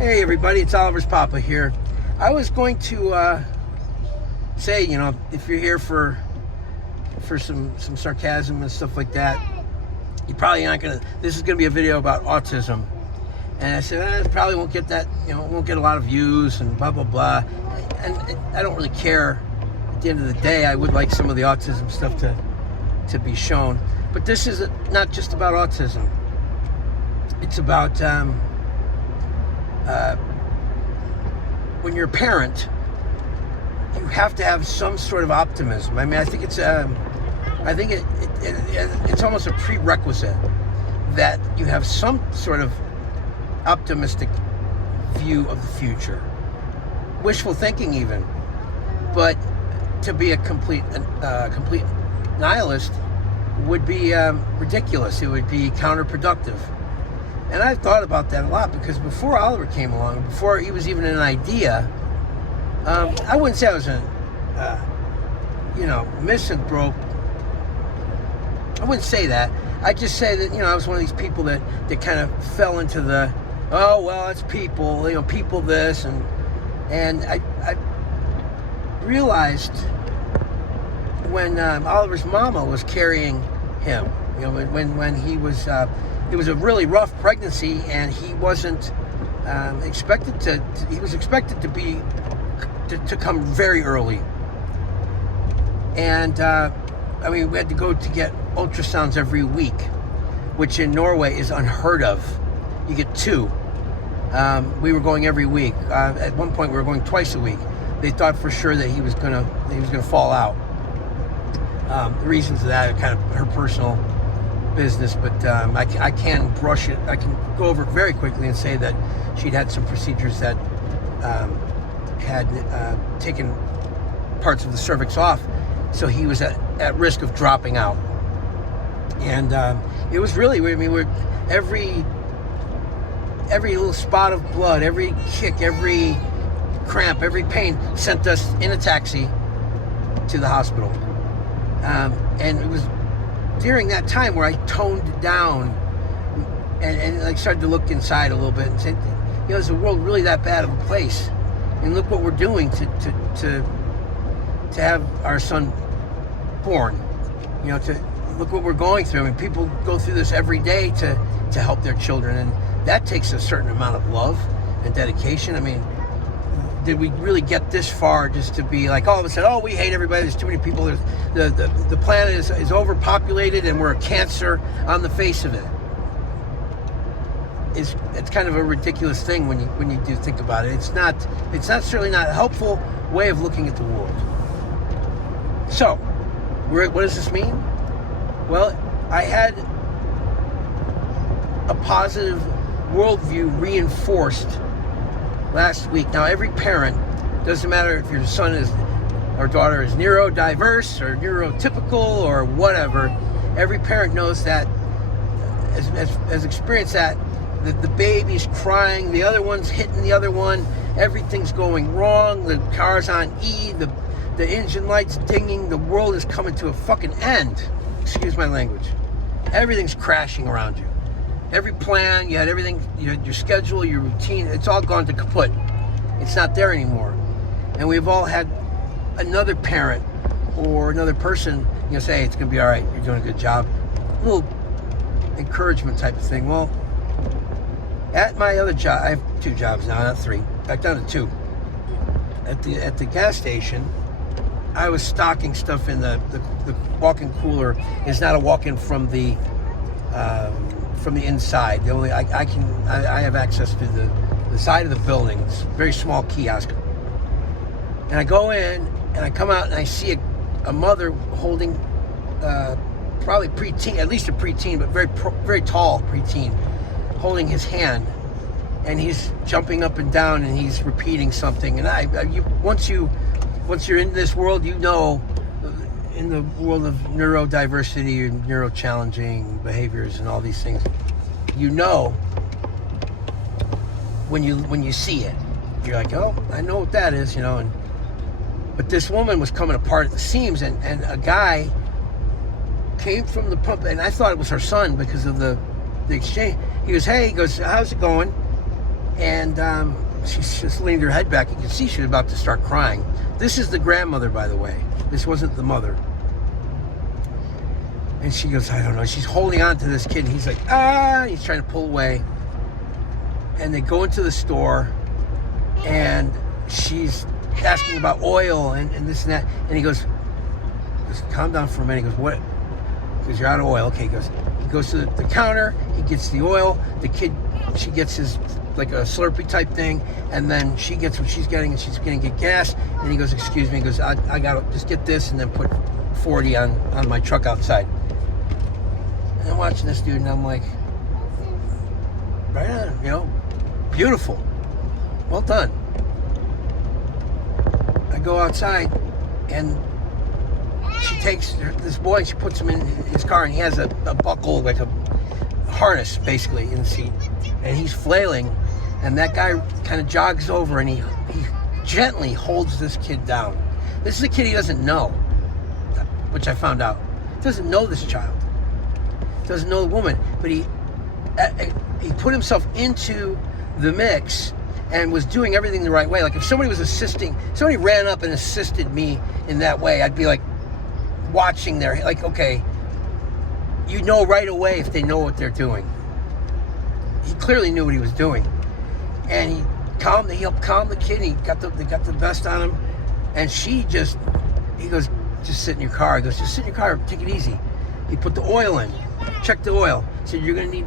Hey everybody, it's Oliver's Papa here. I was going to say, if you're here for some sarcasm and stuff like that, you probably aren't gonna. This is gonna be a video about autism, and I said I probably won't get that. Won't get a lot of views and blah blah blah. And I don't really care. At the end of the day, I would like some of the autism stuff to be shown. But this is not just about autism. It's about when you're a parent, you have to have some sort of optimism. I mean, I think it's it's almost a prerequisite that you have some sort of optimistic view of the future, wishful thinking even. But to be a complete nihilist would be ridiculous. It would be counterproductive. And I've thought about that a lot because before Oliver came along, before he was even an idea, I wouldn't say I was a, misanthrope. I wouldn't say that. I'd just say that, I was one of these people that kind of fell into the, oh, well, it's people, people this. And I realized when Oliver's mama was carrying him, when he was, it was a really rough pregnancy, and he wasn't expected to. He was expected to come very early, and we had to go to get ultrasounds every week, which in Norway is unheard of. You get 2. We were going every week. At one point, we were going twice a week. They thought for sure that he was gonna fall out. The reasons of that are kind of her personal business, but I can brush it. I can go over it very quickly and say that she'd had some procedures that had taken parts of the cervix off, so he was at risk of dropping out. And it was really, we're every little spot of blood, every kick, every cramp, every pain sent us in a taxi to the hospital. And it was during that time where I toned down and like started to look inside a little bit and said, is the world really that bad of a place? And look what we're doing to have our son born. To look what we're going through. I mean, people go through this every day to help their children, and that takes a certain amount of love and dedication. I mean, did we really get this far just to be like all of a sudden, oh, we hate everybody, there's too many people, the planet is overpopulated and we're a cancer on the face of it? It's kind of a ridiculous thing when you do think about it. It's certainly not a helpful way of looking at the world. So, what does this mean? Well, I had a positive worldview reinforced last week. Now, every parent, doesn't matter if your son or daughter is neurodiverse or neurotypical or whatever, every parent knows that, has experienced that the baby's crying, the other one's hitting the other one, everything's going wrong, the car's on E, the engine light's dinging, the world is coming to a fucking end. Excuse my language. Everything's crashing around you. Every plan, you had everything, your schedule, your routine, it's all gone to kaput. It's not there anymore. And we've all had another parent or another person, say, hey, it's going to be all right, you're doing a good job. A little encouragement type of thing. Well, at my other job, I have 2 jobs now, not 3. Back down to 2. At the gas station, I was stocking stuff in the walk-in cooler. Is not a walk-in from the inside. I have access to the side of the building. It's a very small kiosk. And I go in and I come out and I see a mother holding probably preteen, at least a preteen, but very tall preteen, holding his hand, and he's jumping up and down and he's repeating something. And once you're in this world, in the world of neurodiversity and neurochallenging behaviors and all these things, when you see it, you're like, oh, I know what that is, but this woman was coming apart at the seams, and a guy came from the pump, and I thought it was her son because of the exchange. He goes, hey, how's it going? And she's just leaned her head back. You can see she was about to start crying. This is the grandmother, by the way. This wasn't the mother. And she goes, I don't know. She's holding on to this kid. And he's like, he's trying to pull away. And they go into the store. And she's asking about oil and this and that. And he goes, just calm down for a minute. He goes, what? Because you're out of oil. Okay, he goes to the counter. He gets the oil. The kid, she gets his, like a Slurpee type thing. And then she gets what she's getting, and she's going to get gas. And he goes, excuse me. He goes, I got to just get this and then put 40 on my truck outside. And I'm watching this dude, and I'm like, right on, beautiful. Well done. I go outside, and she takes this boy, and she puts him in his car, and he has a buckle, like a harness, basically, in the seat. And he's flailing, and that guy kind of jogs over, and he gently holds this kid down. This is a kid he doesn't know, which I found out. He doesn't know this child. Doesn't know the woman, but he put himself into the mix and was doing everything the right way. Like if somebody ran up and assisted me in that way, I'd be like watching their, like, okay, you know right away if they know what they're doing. He clearly knew what he was doing, and he helped calm the kid. They got the vest on him, and he goes, just sit in your car. He goes, just sit in your car, take it easy. He put the oil in. Check the oil. He said, you're gonna need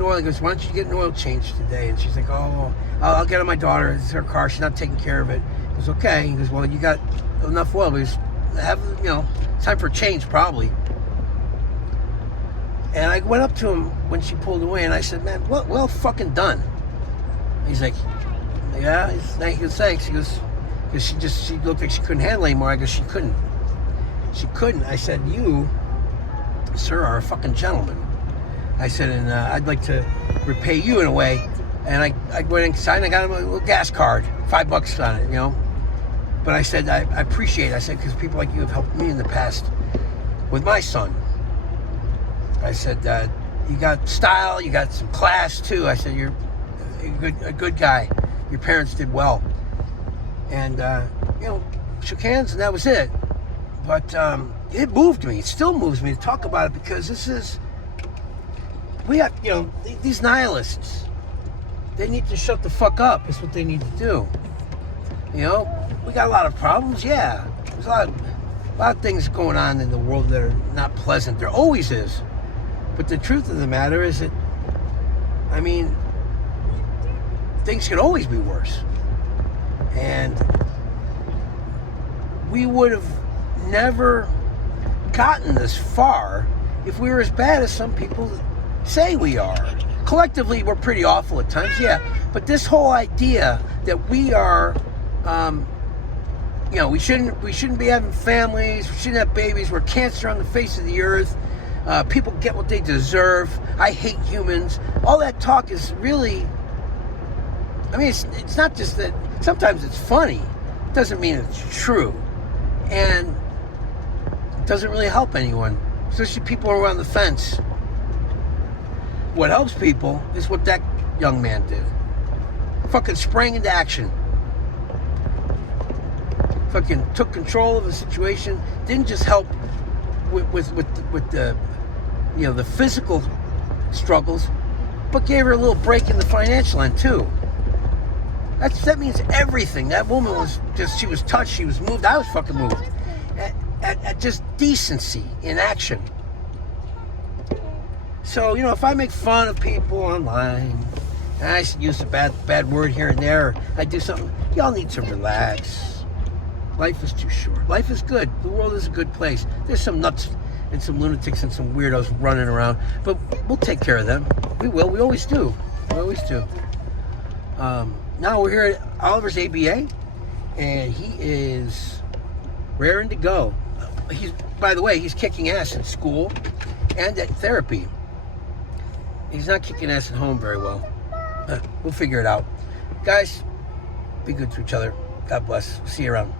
oil. He goes, why don't you get an oil change today? And she's like, oh, I'll get it on my daughter. It's her car. She's not taking care of it. He goes, okay. He goes, well, you got enough oil. He goes, time for a change probably. And I went up to him when she pulled away, and I said, man, well fucking done. He's like, yeah. He goes, thanks. He goes, because she looked like she couldn't handle it anymore. I go, she couldn't. I said, you, sir, are a fucking gentleman. I said, and I'd like to repay you in a way. And I went inside and I got him a little gas card, $5 on it, But I said, I appreciate it. I said, because people like you have helped me in the past with my son. I said, you got style, you got some class too. I said, you're a good guy. Your parents did well. And, shook hands, and that was it. But it moved me. It still moves me to talk about it, because we got, these nihilists. They need to shut the fuck up. Is what they need to do. We got a lot of problems. Yeah, there's a lot of things going on in the world that are not pleasant. There always is. But the truth of the matter is that, things can always be worse. And we would have never gotten this far if we were as bad as some people say we are. Collectively, we're pretty awful at times, yeah. But this whole idea that we are, we shouldn't be having families, we shouldn't have babies, we're cancer on the face of the earth, people get what they deserve, I hate humans, all that talk is really, it's not just that, sometimes it's funny, it doesn't mean it's true, and it doesn't really help anyone, especially people who are on the fence. What helps people is what that young man did. Fucking sprang into action. Fucking took control of the situation. Didn't just help with the the physical struggles, but gave her a little break in the financial end too. That means everything. That woman was she was touched, she was moved. I was fucking moved. At just decency in action. So, if I make fun of people online, and I use a bad word here and there, I do something, y'all need to relax. Life is too short. Life is good. The world is a good place. There's some nuts and some lunatics and some weirdos running around, but we'll take care of them. We will. We always do. We always do. Now we're here at Oliver's ABA, and he is raring to go. By the way, he's kicking ass at school and at therapy. He's not kicking ass at home very well. We'll figure it out. Guys, be good to each other. God bless. See you around.